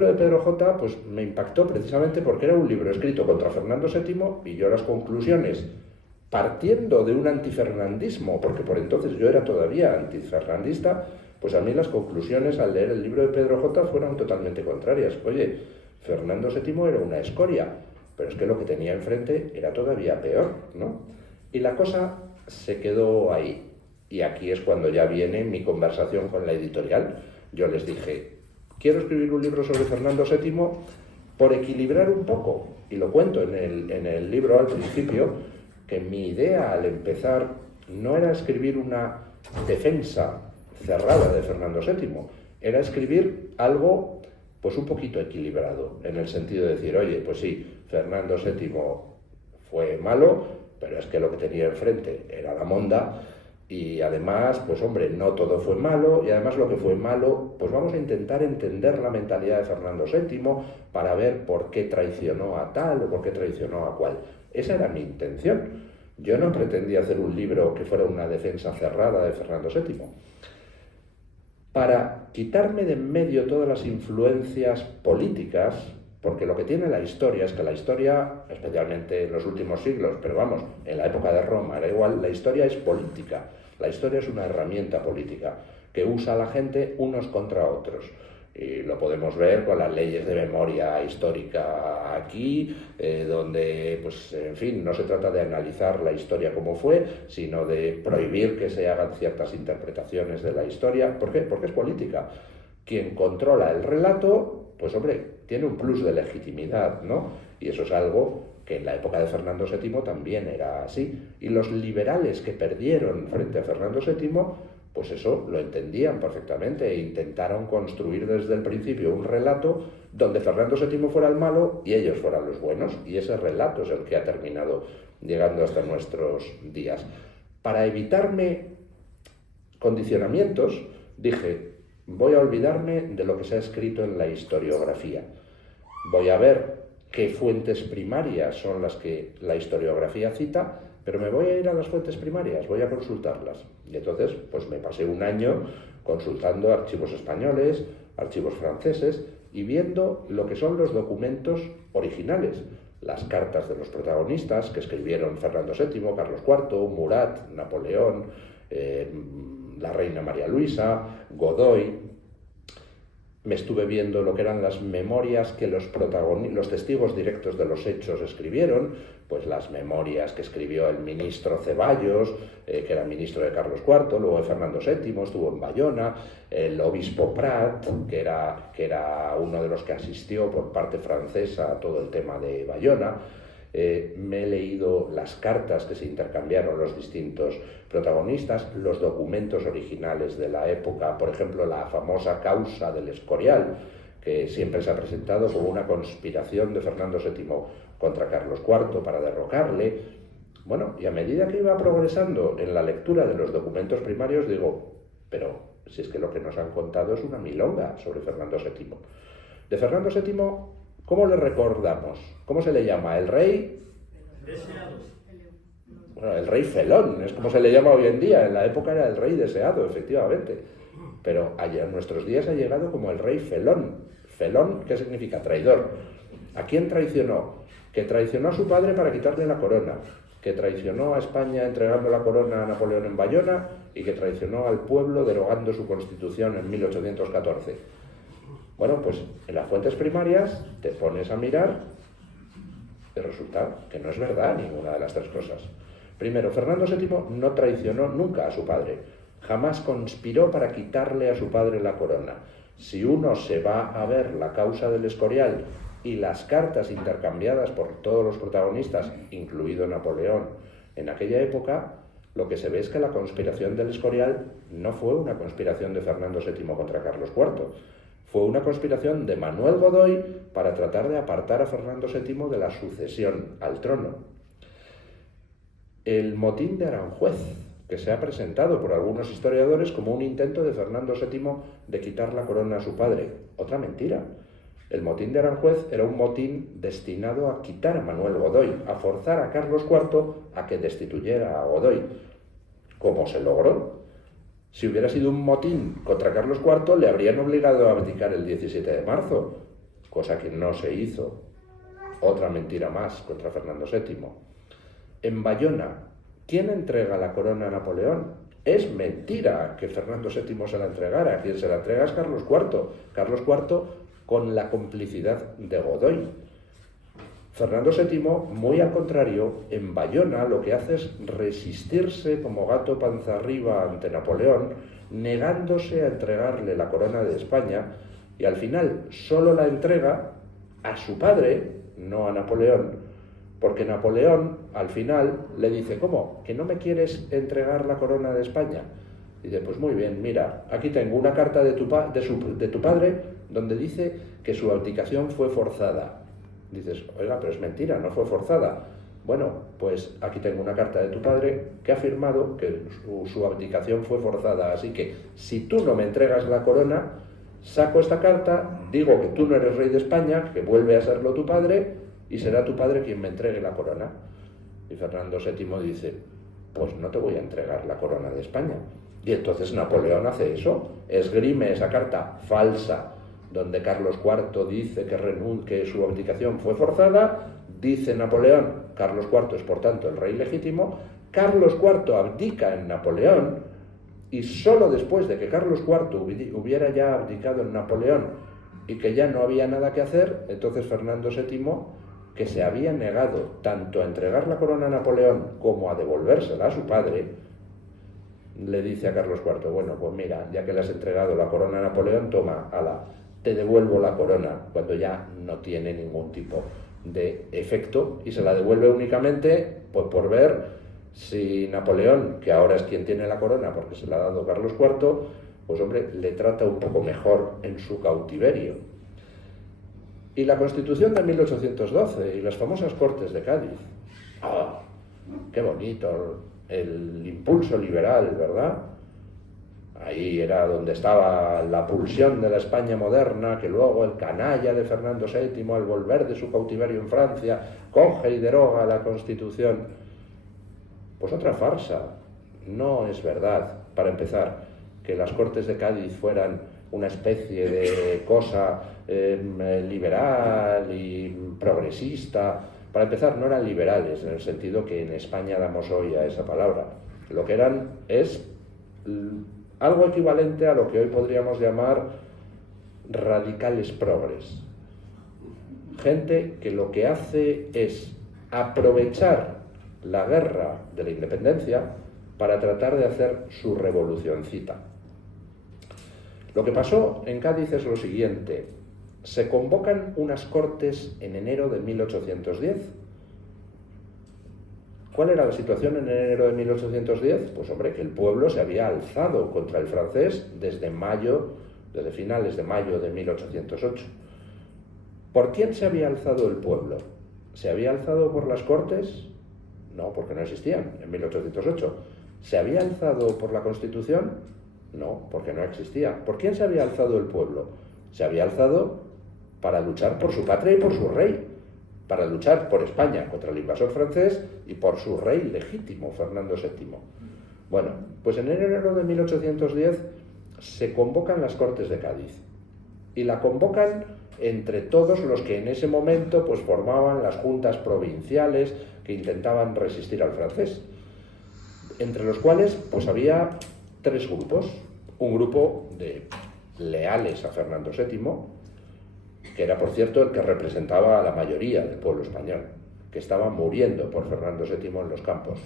libro de Pedro J. pues me impactó precisamente porque era un libro escrito contra Fernando VII y yo las conclusiones, partiendo de un antifernandismo, porque por entonces yo era todavía antifernandista, pues a mí las conclusiones al leer el libro de Pedro J. fueron totalmente contrarias. Oye, Fernando VII era una escoria, pero es que lo que tenía enfrente era todavía peor, ¿no? Y la cosa se quedó ahí. Y aquí es cuando ya viene mi conversación con la editorial. Yo les dije, quiero escribir un libro sobre Fernando VII por equilibrar un poco, y lo cuento en el libro al principio, que mi idea al empezar no era escribir una defensa cerrada de Fernando VII, era escribir algo pues un poquito equilibrado, en el sentido de decir, oye, pues sí, Fernando VII fue malo, pero es que lo que tenía enfrente era la monda, y además, pues hombre, no todo fue malo, y además lo que fue malo, pues vamos a intentar entender la mentalidad de Fernando VII para ver por qué traicionó a tal o por qué traicionó a cual. Esa era mi intención. Yo no pretendía hacer un libro que fuera una defensa cerrada de Fernando VII. Para quitarme de en medio todas las influencias políticas, porque lo que tiene la historia es que la historia, especialmente en los últimos siglos, pero vamos, en la época de Roma era igual, la historia es política, la historia es una herramienta política que usa a la gente unos contra otros. Y lo podemos ver con las leyes de memoria histórica aquí, donde, pues, en fin, no se trata de analizar la historia como fue, sino de prohibir que se hagan ciertas interpretaciones de la historia. ¿Por qué? Porque es política. Quien controla el relato, pues hombre, tiene un plus de legitimidad, ¿no? Y eso es algo que en la época de Fernando VII también era así. Y los liberales que perdieron frente a Fernando VII, pues eso lo entendían perfectamente e intentaron construir desde el principio un relato donde Fernando VII fuera el malo y ellos fueran los buenos, y ese relato es el que ha terminado llegando hasta nuestros días. Para evitarme condicionamientos, dije, voy a olvidarme de lo que se ha escrito en la historiografía. Voy a ver qué fuentes primarias son las que la historiografía cita, pero me voy a ir a las fuentes primarias, voy a consultarlas. Y entonces, pues me pasé un año consultando archivos españoles, archivos franceses, y viendo lo que son los documentos originales, las cartas de los protagonistas que escribieron Fernando VII, Carlos IV, Murat, Napoleón, la reina María Luisa, Godoy. Me estuve viendo lo que eran las memorias que los testigos directos de los hechos escribieron, pues las memorias que escribió el ministro Ceballos, que era ministro de Carlos IV, luego de Fernando VII, estuvo en Bayona, el obispo Prat, que era uno de los que asistió por parte francesa a todo el tema de Bayona. Me he leído las cartas que se intercambiaron los distintos protagonistas, los documentos originales de la época, por ejemplo, la famosa causa del Escorial, que siempre se ha presentado como una conspiración de Fernando VII contra Carlos IV para derrocarle. Bueno, y a medida que iba progresando en la lectura de los documentos primarios, digo, pero si es que lo que nos han contado es una milonga sobre Fernando VII. De Fernando VII, ¿cómo le recordamos? ¿Cómo se le llama? ¿El rey? Deseados. Bueno, el rey felón, es como se le llama hoy en día. En la época era el rey deseado, efectivamente. Pero en nuestros días ha llegado como el rey felón. Felón, ¿qué significa? Traidor. ¿A quién traicionó? Que traicionó a su padre para quitarle la corona, que traicionó a España entregando la corona a Napoleón en Bayona y que traicionó al pueblo derogando su constitución en 1814. Bueno, pues en las fuentes primarias te pones a mirar y resulta que no es verdad ninguna de las tres cosas. Primero, Fernando VII no traicionó nunca a su padre, jamás conspiró para quitarle a su padre la corona. Si uno se va a ver la causa del Escorial y las cartas intercambiadas por todos los protagonistas, incluido Napoleón, en aquella época, lo que se ve es que la conspiración del Escorial no fue una conspiración de Fernando VII contra Carlos IV, fue una conspiración de Manuel Godoy para tratar de apartar a Fernando VII de la sucesión al trono. El motín de Aranjuez, que se ha presentado por algunos historiadores como un intento de Fernando VII de quitar la corona a su padre. Otra mentira. El motín de Aranjuez era un motín destinado a quitar a Manuel Godoy, a forzar a Carlos IV a que destituyera a Godoy. ¿Cómo se logró? Si hubiera sido un motín contra Carlos IV, le habrían obligado a abdicar el 17 de marzo. cosa que no se hizo. Otra mentira más contra Fernando VII. En Bayona, ¿quién entrega la corona a Napoleón? Es mentira que Fernando VII se la entregara. Quien se la entrega es Carlos IV. Carlos IV con la complicidad de Godoy. Fernando VII, muy al contrario, en Bayona lo que hace es resistirse como gato panza arriba ante Napoleón, negándose a entregarle la corona de España, y al final solo la entrega a su padre, no a Napoleón, porque Napoleón al final le dice: ¿cómo? ¿Que no me quieres entregar la corona de España? Y dice: pues muy bien, mira, aquí tengo una carta de tu padre donde dice que su abdicación fue forzada. Dices: oiga, pero es mentira, no fue forzada. Bueno, pues aquí tengo una carta de tu padre que ha afirmado que su abdicación fue forzada, así que si tú no me entregas la corona, saco esta carta, digo que tú no eres rey de España, que vuelve a serlo tu padre, y será tu padre quien me entregue la corona. Y Fernando VII dice: pues no te voy a entregar la corona de España. Y entonces Napoleón hace eso, esgrime esa carta falsa, donde Carlos IV dice que su abdicación fue forzada. Dice Napoleón: Carlos IV es por tanto el rey legítimo. Carlos IV abdica en Napoleón, y solo después de que Carlos IV hubiera ya abdicado en Napoleón y que ya no había nada que hacer, entonces Fernando VII, que se había negado tanto a entregar la corona a Napoleón como a devolvérsela a su padre, le dice a Carlos IV: bueno, pues mira, ya que le has entregado la corona a Napoleón, toma, ala, te devuelvo la corona, cuando ya no tiene ningún tipo de efecto, y se la devuelve únicamente pues por ver si Napoleón, que ahora es quien tiene la corona porque se la ha dado Carlos IV, pues hombre, le trata un poco mejor en su cautiverio. Y la Constitución de 1812 y las famosas Cortes de Cádiz. ¡Ah! ¡Qué bonito! El impulso liberal, ¿verdad? Ahí era donde estaba la pulsión de la España moderna, que luego el canalla de Fernando VII, al volver de su cautiverio en Francia, coge y deroga la Constitución. Pues otra farsa. No es verdad, para empezar, que las Cortes de Cádiz fueran una especie de cosa liberal y progresista. Para empezar, no eran liberales, en el sentido que en España damos hoy a esa palabra. Lo que eran es algo equivalente a lo que hoy podríamos llamar radicales progres. Gente que lo que hace es aprovechar la guerra de la independencia para tratar de hacer su revolucioncita. Lo que pasó en Cádiz es lo siguiente: se convocan unas Cortes en enero de 1810. ¿Cuál era la situación en enero de 1810? Pues hombre, que el pueblo se había alzado contra el francés desde finales de mayo de 1808. ¿Por quién se había alzado el pueblo? ¿Se había alzado por las Cortes? No, porque no existían en 1808. ¿Se había alzado por la Constitución? No, porque no existía. ¿Por quién se había alzado el pueblo? Se había alzado para luchar por su patria y por su rey, para luchar por España contra el invasor francés y por su rey legítimo, Fernando VII. Bueno, pues en enero de 1810 se convocan las Cortes de Cádiz, y la convocan entre todos los que en ese momento pues formaban las juntas provinciales que intentaban resistir al francés, entre los cuales pues había tres grupos. Un grupo de leales a Fernando VII, que era, por cierto, el que representaba a la mayoría del pueblo español, que estaba muriendo por Fernando VII en los campos.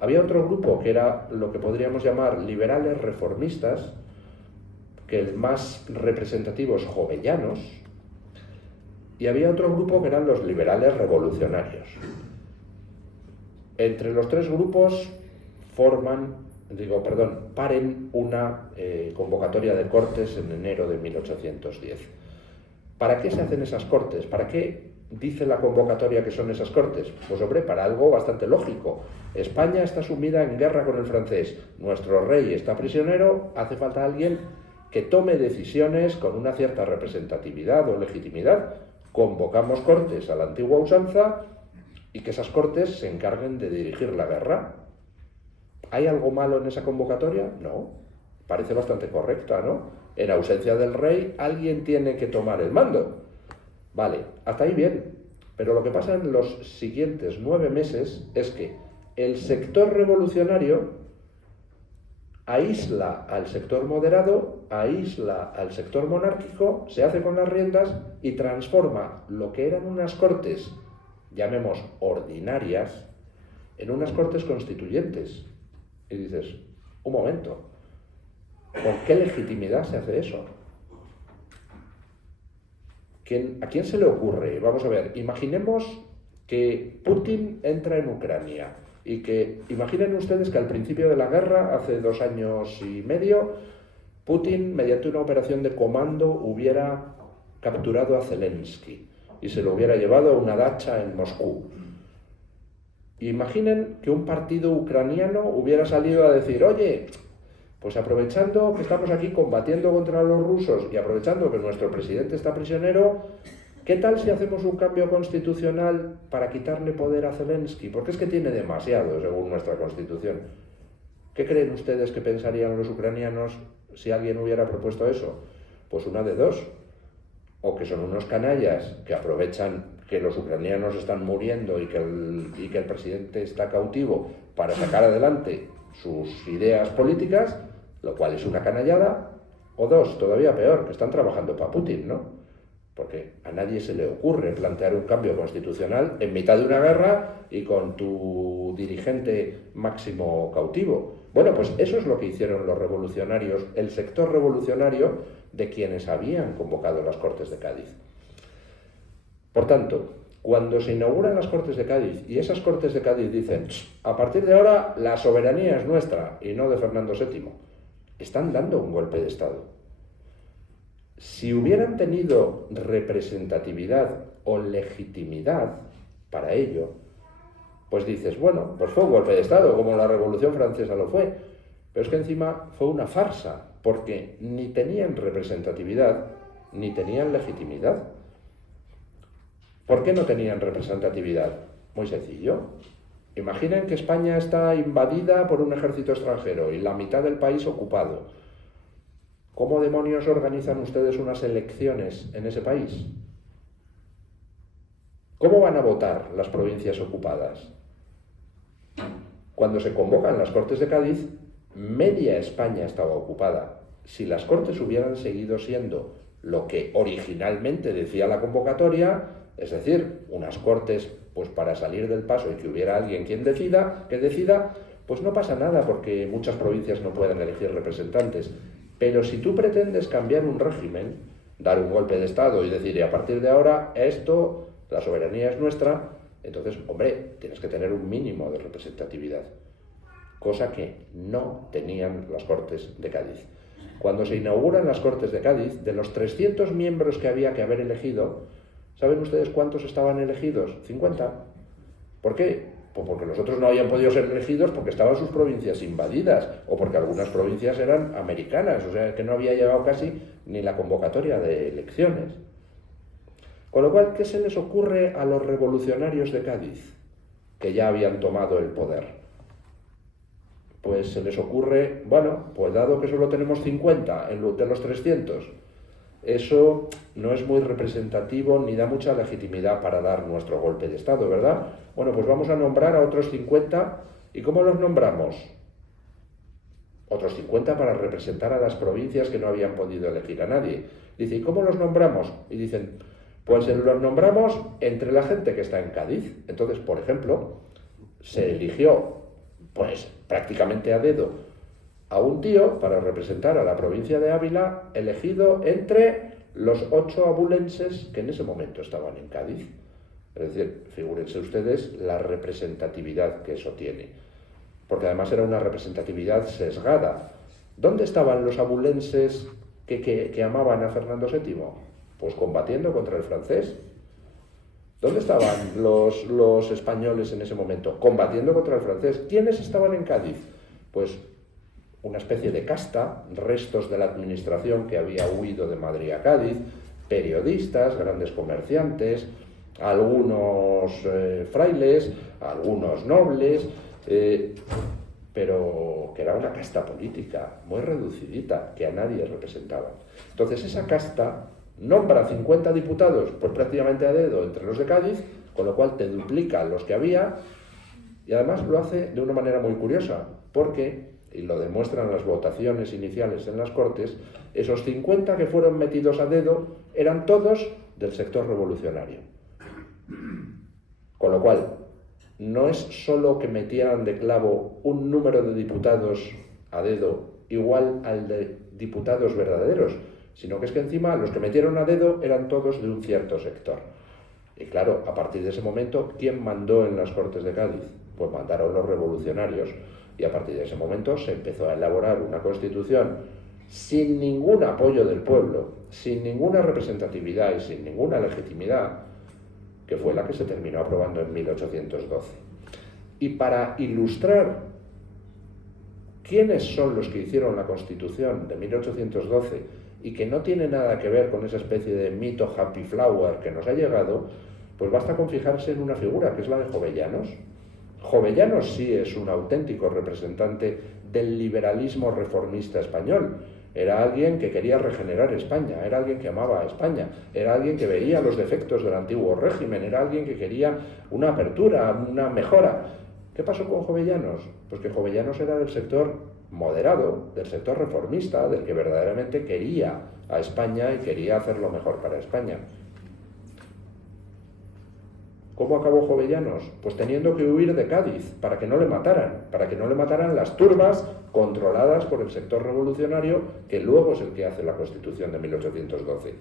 Había otro grupo que era lo que podríamos llamar liberales reformistas, que el más representativo es Jovellanos, y había otro grupo que eran los liberales revolucionarios. Entre los tres grupos paren una convocatoria de Cortes en enero de 1810. ¿Para qué se hacen esas Cortes? ¿Para qué dice la convocatoria que son esas Cortes? Pues hombre, para algo bastante lógico. España está sumida en guerra con el francés, nuestro rey está prisionero, hace falta alguien que tome decisiones con una cierta representatividad o legitimidad. Convocamos Cortes a la antigua usanza y que esas Cortes se encarguen de dirigir la guerra. ¿Hay algo malo en esa convocatoria? No, parece bastante correcta, ¿no? En ausencia del rey, alguien tiene que tomar el mando. Vale, hasta ahí bien. Pero lo que pasa en los siguientes 9 meses es que el sector revolucionario aísla al sector moderado, aísla al sector monárquico, se hace con las riendas y transforma lo que eran unas cortes, llamemos ordinarias, en unas cortes constituyentes. Y dices, un momento, ¿con qué legitimidad se hace eso? ¿A quién se le ocurre? Vamos a ver, imaginemos que Putin entra en Ucrania y que, imaginen ustedes que al principio de la guerra, hace 2 años y medio, Putin, mediante una operación de comando, hubiera capturado a Zelensky y se lo hubiera llevado a una dacha en Moscú. Imaginen que un partido ucraniano hubiera salido a decir, oye, pues aprovechando que estamos aquí combatiendo contra los rusos y aprovechando que nuestro presidente está prisionero, ¿qué tal si hacemos un cambio constitucional para quitarle poder a Zelensky? Porque es que tiene demasiado, según nuestra Constitución. ¿Qué creen ustedes que pensarían los ucranianos si alguien hubiera propuesto eso? Pues una de dos. O que son unos canallas que aprovechan que los ucranianos están muriendo y que el presidente está cautivo para sacar adelante sus ideas políticas, lo cual es una canallada, o dos, todavía peor, que están trabajando para Putin, ¿no? Porque a nadie se le ocurre plantear un cambio constitucional en mitad de una guerra y con tu dirigente máximo cautivo. Bueno, pues eso es lo que hicieron los revolucionarios, el sector revolucionario de quienes habían convocado las Cortes de Cádiz. Por tanto, cuando se inauguran las Cortes de Cádiz y esas Cortes de Cádiz dicen, a partir de ahora la soberanía es nuestra y no de Fernando VII, están dando un golpe de Estado. Si hubieran tenido representatividad o legitimidad para ello, pues dices, bueno, pues fue un golpe de Estado, como la Revolución Francesa lo fue, pero es que encima fue una farsa, porque ni tenían representatividad ni tenían legitimidad. ¿Por qué no tenían representatividad? Muy sencillo. Imaginen que España está invadida por un ejército extranjero y la mitad del país ocupado. ¿Cómo demonios organizan ustedes unas elecciones en ese país? ¿Cómo van a votar las provincias ocupadas? Cuando se convocan las Cortes de Cádiz, media España estaba ocupada. Si las Cortes hubieran seguido siendo lo que originalmente decía la convocatoria, es decir, unas Cortes pues para salir del paso y que hubiera alguien que decida, pues no pasa nada porque muchas provincias no pueden elegir representantes. Pero si tú pretendes cambiar un régimen, dar un golpe de Estado y decir, a partir de ahora esto, la soberanía es nuestra, entonces, hombre, tienes que tener un mínimo de representatividad, cosa que no tenían las Cortes de Cádiz. Cuando se inauguran las Cortes de Cádiz, de los 300 miembros que había que haber elegido, ¿saben ustedes cuántos estaban elegidos? 50. ¿Por qué? Pues porque los otros no habían podido ser elegidos porque estaban sus provincias invadidas o porque algunas provincias eran americanas, o sea que no había llegado casi ni la convocatoria de elecciones. Con lo cual, ¿qué se les ocurre a los revolucionarios de Cádiz, que ya habían tomado el poder? Pues se les ocurre, bueno, pues dado que solo tenemos 50 de los 300, eso no es muy representativo ni da mucha legitimidad para dar nuestro golpe de Estado, ¿verdad? Bueno, pues vamos a nombrar a otros 50. ¿Y cómo los nombramos? Otros 50 para representar a las provincias que no habían podido elegir a nadie. Dice, ¿y cómo los nombramos? Y dicen, pues los nombramos entre la gente que está en Cádiz. Entonces, por ejemplo, se eligió, pues prácticamente a dedo, a un tío para representar a la provincia de Ávila, elegido entre los 8 abulenses que en ese momento estaban en Cádiz. Es decir, figúrense ustedes la representatividad que eso tiene, porque además era una representatividad sesgada. ¿Dónde estaban los abulenses que amaban a Fernando VII? Pues combatiendo contra el francés. ¿Dónde estaban los españoles en ese momento? Combatiendo contra el francés. ¿Quiénes estaban en Cádiz? Pues una especie de casta, restos de la administración que había huido de Madrid a Cádiz, periodistas, grandes comerciantes, algunos frailes, algunos nobles, pero que era una casta política muy reducidita, que a nadie representaba. Entonces esa casta nombra 50 diputados, pues prácticamente a dedo entre los de Cádiz, con lo cual te duplica los que había, y además lo hace de una manera muy curiosa, porque, y lo demuestran las votaciones iniciales en las Cortes, esos 50 que fueron metidos a dedo eran todos del sector revolucionario. Con lo cual, no es solo que metieran de clavo un número de diputados a dedo igual al de diputados verdaderos, sino que es que encima los que metieron a dedo eran todos de un cierto sector. Y claro, a partir de ese momento, ¿quién mandó en las Cortes de Cádiz? Pues mandaron los revolucionarios. Y a partir de ese momento se empezó a elaborar una Constitución sin ningún apoyo del pueblo, sin ninguna representatividad y sin ninguna legitimidad, que fue la que se terminó aprobando en 1812. Y para ilustrar quiénes son los que hicieron la Constitución de 1812 y que no tiene nada que ver con esa especie de mito Happy Flower que nos ha llegado, pues basta con fijarse en una figura, que es la de Jovellanos. Jovellanos sí es un auténtico representante del liberalismo reformista español. Era alguien que quería regenerar España, era alguien que amaba a España, era alguien que veía los defectos del antiguo régimen, era alguien que quería una apertura, una mejora. ¿Qué pasó con Jovellanos? Pues que Jovellanos era del sector moderado, del sector reformista, del que verdaderamente quería a España y quería hacer lo mejor para España. ¿Cómo acabó Jovellanos? Pues teniendo que huir de Cádiz para que no le mataran las turbas controladas por el sector revolucionario, que luego es el que hace la Constitución de 1812.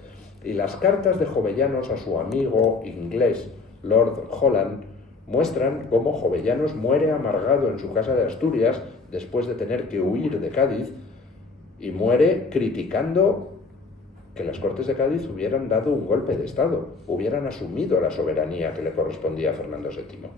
Y las cartas de Jovellanos a su amigo inglés, Lord Holland, muestran cómo Jovellanos muere amargado en su casa de Asturias después de tener que huir de Cádiz, y muere criticando que las Cortes de Cádiz hubieran dado un golpe de Estado, hubieran asumido la soberanía que le correspondía a Fernando VII.